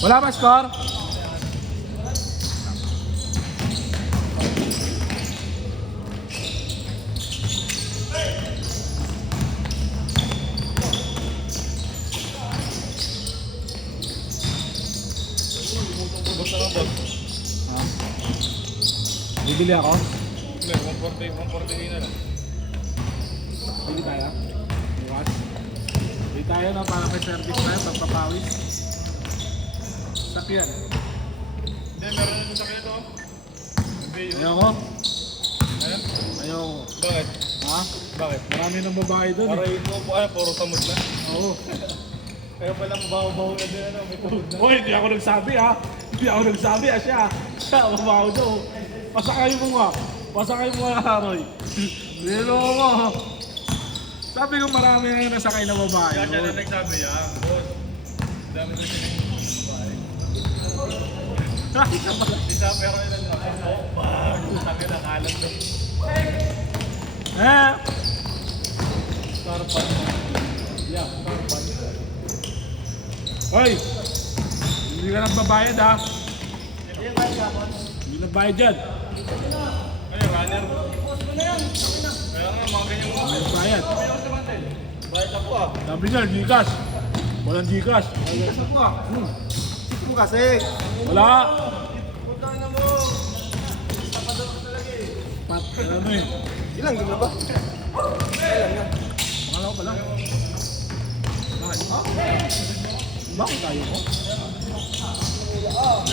Wala ba score? Bibili ako? Hindi, 140 na lang. Bili tayo? Bukas? Bili tayo na para may service tayo, pagpapawis. Sakyan. Hindi, meron na sa kanya to. Ayoko. Ayan? Ayoko. Bakit? Ha? Bakit? Marami ng babae doon eh. Para ito po, puro tamod na. Oo. Kaya pala mabaho-baho na din, may tamod na. Uy, hindi ako nagsabi ha. Hindi ako nagsabi ha siya. Siya, mabaho daw. Pasakay mo nga. Pasakay mo nga, Roy. Pero ako. Sabi ko marami na yung nasakay na babae. Kaya siya na nagsabi, boss. Dami ko siya ng babae. Isa pero ilan na. Sabi na kalat doon. Eh! Starpan. Yeah, starpan. Hoy! Hindi ka nagbabayad ha. Hindi nagbayad dyan. Ay, runner. Kaya nga, mga ganyan mo. Hindi nagbayad. Bayad ako Sabi niya, Gcash. Walang Gcash. Gusto ko Gusto mo kasi. Wala. Punta na mo. Tapadol ka talaga eh. Pat, ano eh. Ilang gano'n ba? Pangalaw pa lang. Bakit? Bakit tayo mo?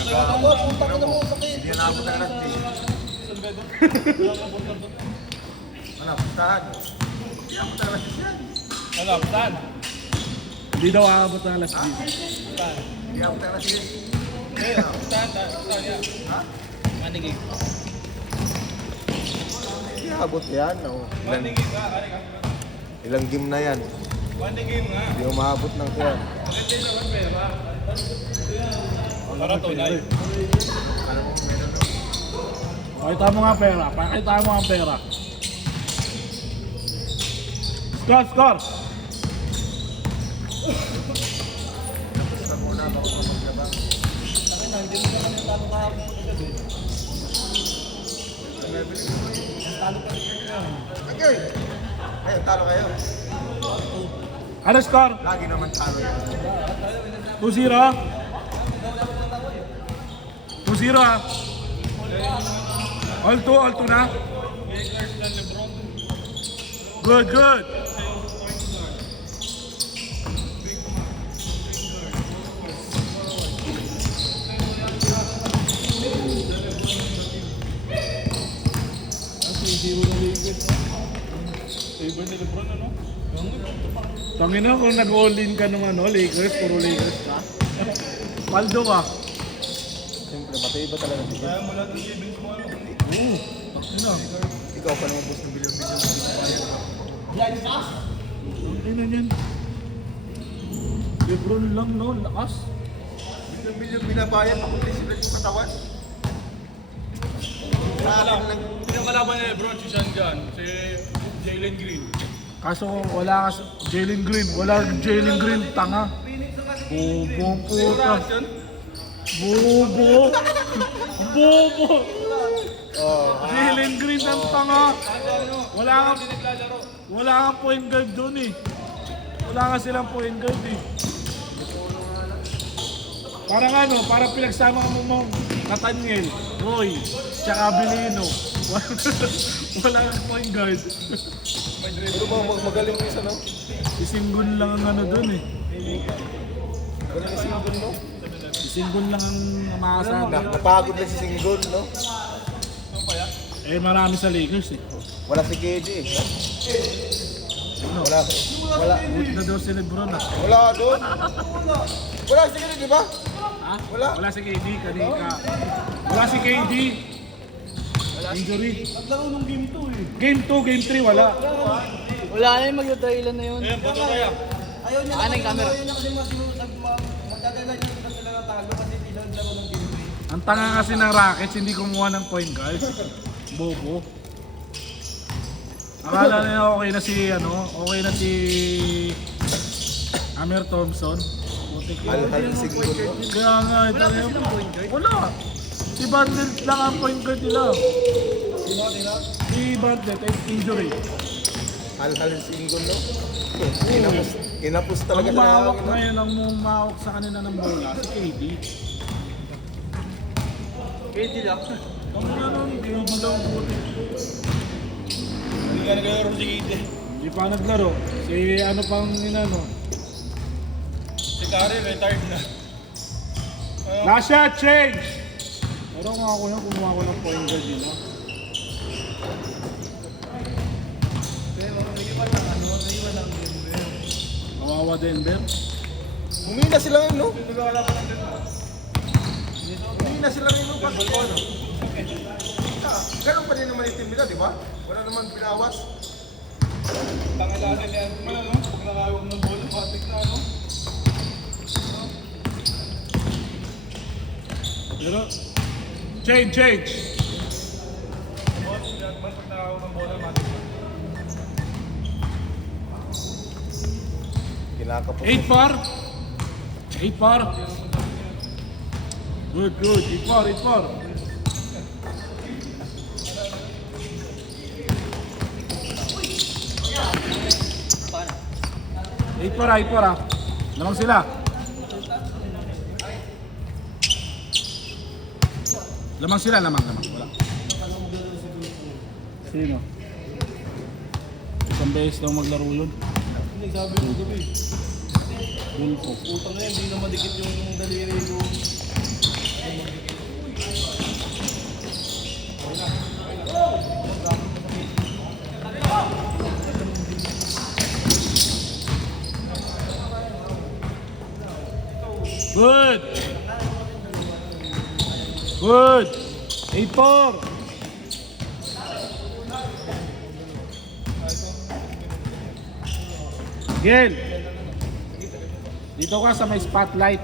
Ako, punta ka na mo sakit. Hindi na ako talaga eh. Ano, puntahan? Hindi ako talaga siya. Ano, puntahan? Hindi daw aabot ng alas 10. Hindi ako talaga siya. Puntahan yan. Ha? Manigig. Hindi abot yan. No? Manigig ka, Ilang game na yan. Manigig nga. Hindi umabot ng kaya. Maganda yung naman pera. Para tunay. Pakita mo nga pera. Pakita mo nga pera. Score, score! Okay. Ayun, talo kayo. Ano score? Lagi naman talo yan. 2-0? 2-0 ha? All 2 na? Good, good. Favor ni Lebron, ano? Tangin na kung nag-all-in ka ng ano, Lakers, puro Lakers ka. Paldo ka. Siyempre, matay ba talaga dito? Kaya mo lahat ng savings mo, ano? Oo. Tangin na. Ikaw pa naman boss ng bilyon-bilyon. Tangin na yan. Lebron lang no, lakas. Bilyon-bilyon binabayan. Ako president yung katawan. Sa akin lang. Pinakalaban ni Lebron, si Sean Gunn, si Jalen Green. Kaso wala ka Jalen Green, wala Jalen Green, tanga. Bobo ang puta. Bobo. Bobo. Jalen Green ang tanga. Wala kang point guard doon eh. Wala nga silang point guard eh. Parang ano, parang pinagsama mo mong Nathaniel, Roy, tsaka Abilino. Wala kang point guard. Pero ba magaling yung isa no? Isingun lang ang ano doon eh. Magaling yung single no? Isingun lang ang maasahan. Napagod na si single no? Eh marami sa Lakers eh. Wala si KD eh. Wala. Wala. Buti na daw si Lebron ah. Wala doon. Wala si KD di ba? Ha? Wala. Wala si KD kanina. Wala si KD. Injury. Naglaro nung game 2 eh. Game 2, Game 3 wala. Wala na yung magdadahilan na yun. Ayan, boto kaya. Ayaw niya Ano yung camera? Ayaw niya kasi magdadala niya sila ng talo kasi hindi lang laro ng gameplay. Ang tanga kasi ng Rockets, hindi kumuha ng point guard. Bobo. Akala nila okay na si, okay na si Amir Thompson. Putik yun. Hal-hal siguro. Kaya nga, ito na yun. Wala. Si Bandit lang ang point guard nila. Si Bandit, injury. Hal-hal single, no? Kinapos talaga Ang sa mahawak ngayon, ang mahawak sa kanila ng bola, si KD. KD lang. Ang ganun, KD lang putik. Hindi ka naglaro si KD. Hindi pa naglaro. Si ano pang inano. Si Curry retired na. Last shot, change! Pero kung ako yan, kumuha ko ng point guard nila. Kawawa Denver. Humina sila ngayon, no? Humina sila ngayon, no? Ganun pa din naman yung team nila, di ba? Wala naman pinawas. Pangalasin yan. Pag nakawag ng bola, matik na ano. Pero, change! Pag nakawag ng bola, matik na. Kinakapos. 8 par. Good, 8 par. Eight par. Lamang sila. Lamang. Wala. Sino? Isang beses daw maglaro yun. Nagsabi mo gabi. Wilco. Utang na yan, hindi na madikit yung daliri ko. Good. 8-4. Gel. Dito ka sa may spotlight.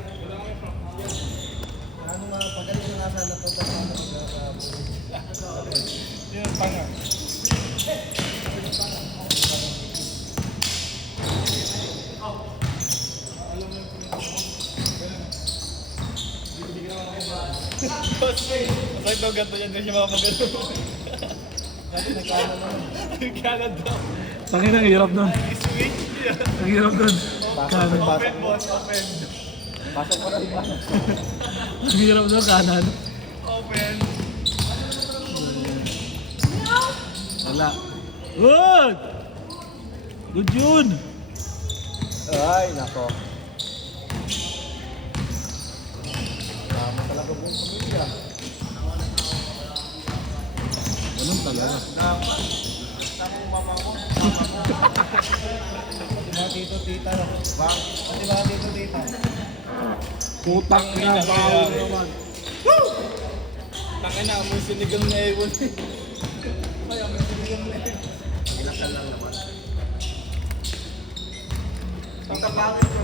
Yan, panga. Masay daw gato yan, hindi siya makapagano. Nagkanan daw. Tangin ang hirap nun. Switch. Ang hirap nun. Kanan. Open boss, open. Ang hirap nun, kanan. Open. Wala. Good! Good yun! Ay, nako. Tama talaga buong pamilya. Ganun talaga. Mga tito, tita. Pati mga tito, tita. Putak na, bawal naman. Tangin na, amoy sinigang na ewan. Inasal lang naman. Ang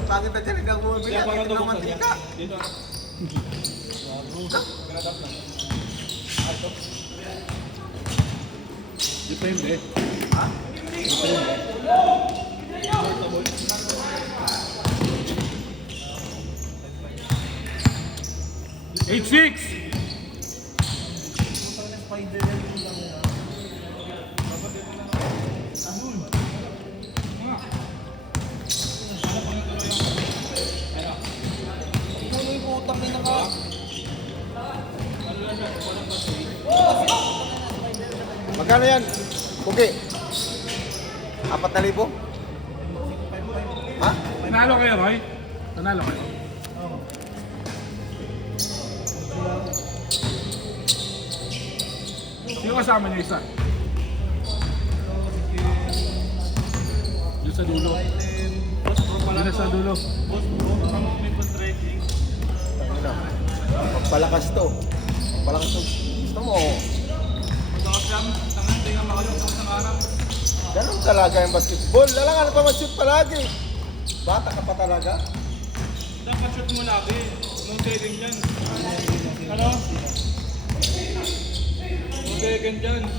pangit na dyan, hindi ako bumibili. Kaya parang Ito ng double mantika. Dito. Depende. Eight six. Magkano yan? Okay. 4,000? Ha? Nanalo kayo, Roy? Nanalo kayo. Sino kasama niyo isa? Doon sa dulo. Doon sa dulo. Boss, may pa-stretching. Ano? Pagpalakas to. Pagpalakas to. Gusto mo? Tangan, tingnan makalimutan sa harap. Ganun talaga yung basketball. Lalangan pa mag-shoot palagi. Bata ka pa talaga? Dapat shoot mo lagi. No second dyan. Ano? No second dyan.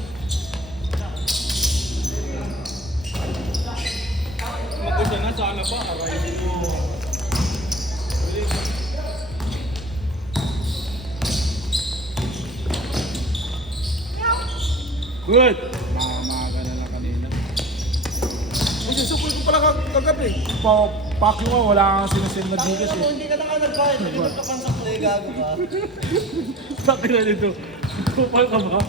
Mag-isa na, sana pa. Aray mo. Good! Mamaga na lang kanina. Ay, susukoy ko pala kagabi. Pakyo nga, wala kang sinasin na gigas eh. Hindi ka na nga nagbayad. Hindi ka nagkapansak na gago ka. Sabi na nito, kupal ka ba?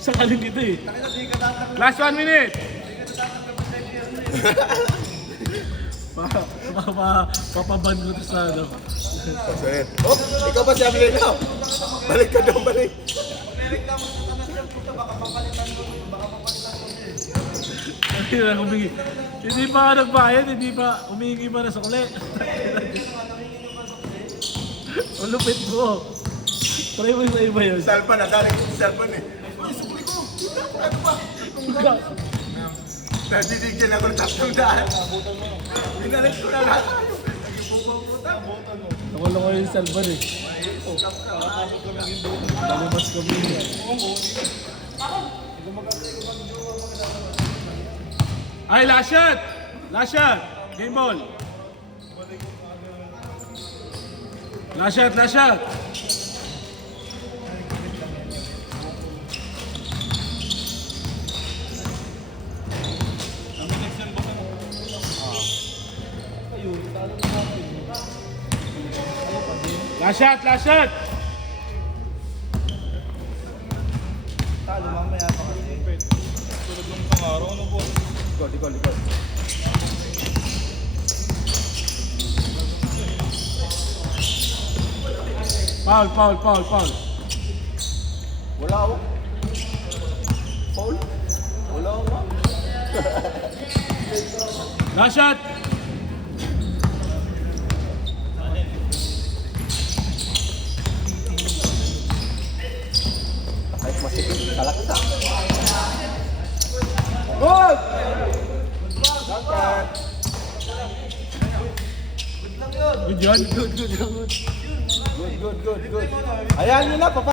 Sa kaling ito eh. Nakita, di ka tatak. Last 1 minute! Papaban ko to sa ano. Sir. Oh, ikaw ba sabi nila? Balik ka daw, balik. Hindi pa ka nagbayad, hindi pa humingi pa na sa uli. Ulupit mo. Try mo sa iba yun. Cellphone, nagaling ko sa cellphone eh. Susukoy ko. Ano ba? Nadidigyan ako ng 300. Binalik ko na lahat. Nagipupang-puta. Nakulong ko yung cellphone eh. Nalabas kami. Ay, last shot! Last shot! Game ball! Last shot, last shot! Last shot, last shot! Talo, mamaya pa kasi. Tulad ng pangaraw, ano po? Likod. Foul. Wala ako. Foul? Wala ako. Last shot! Kahit masikip, kalakta. Good! Good yun? Good. Good. Ayan nyo na,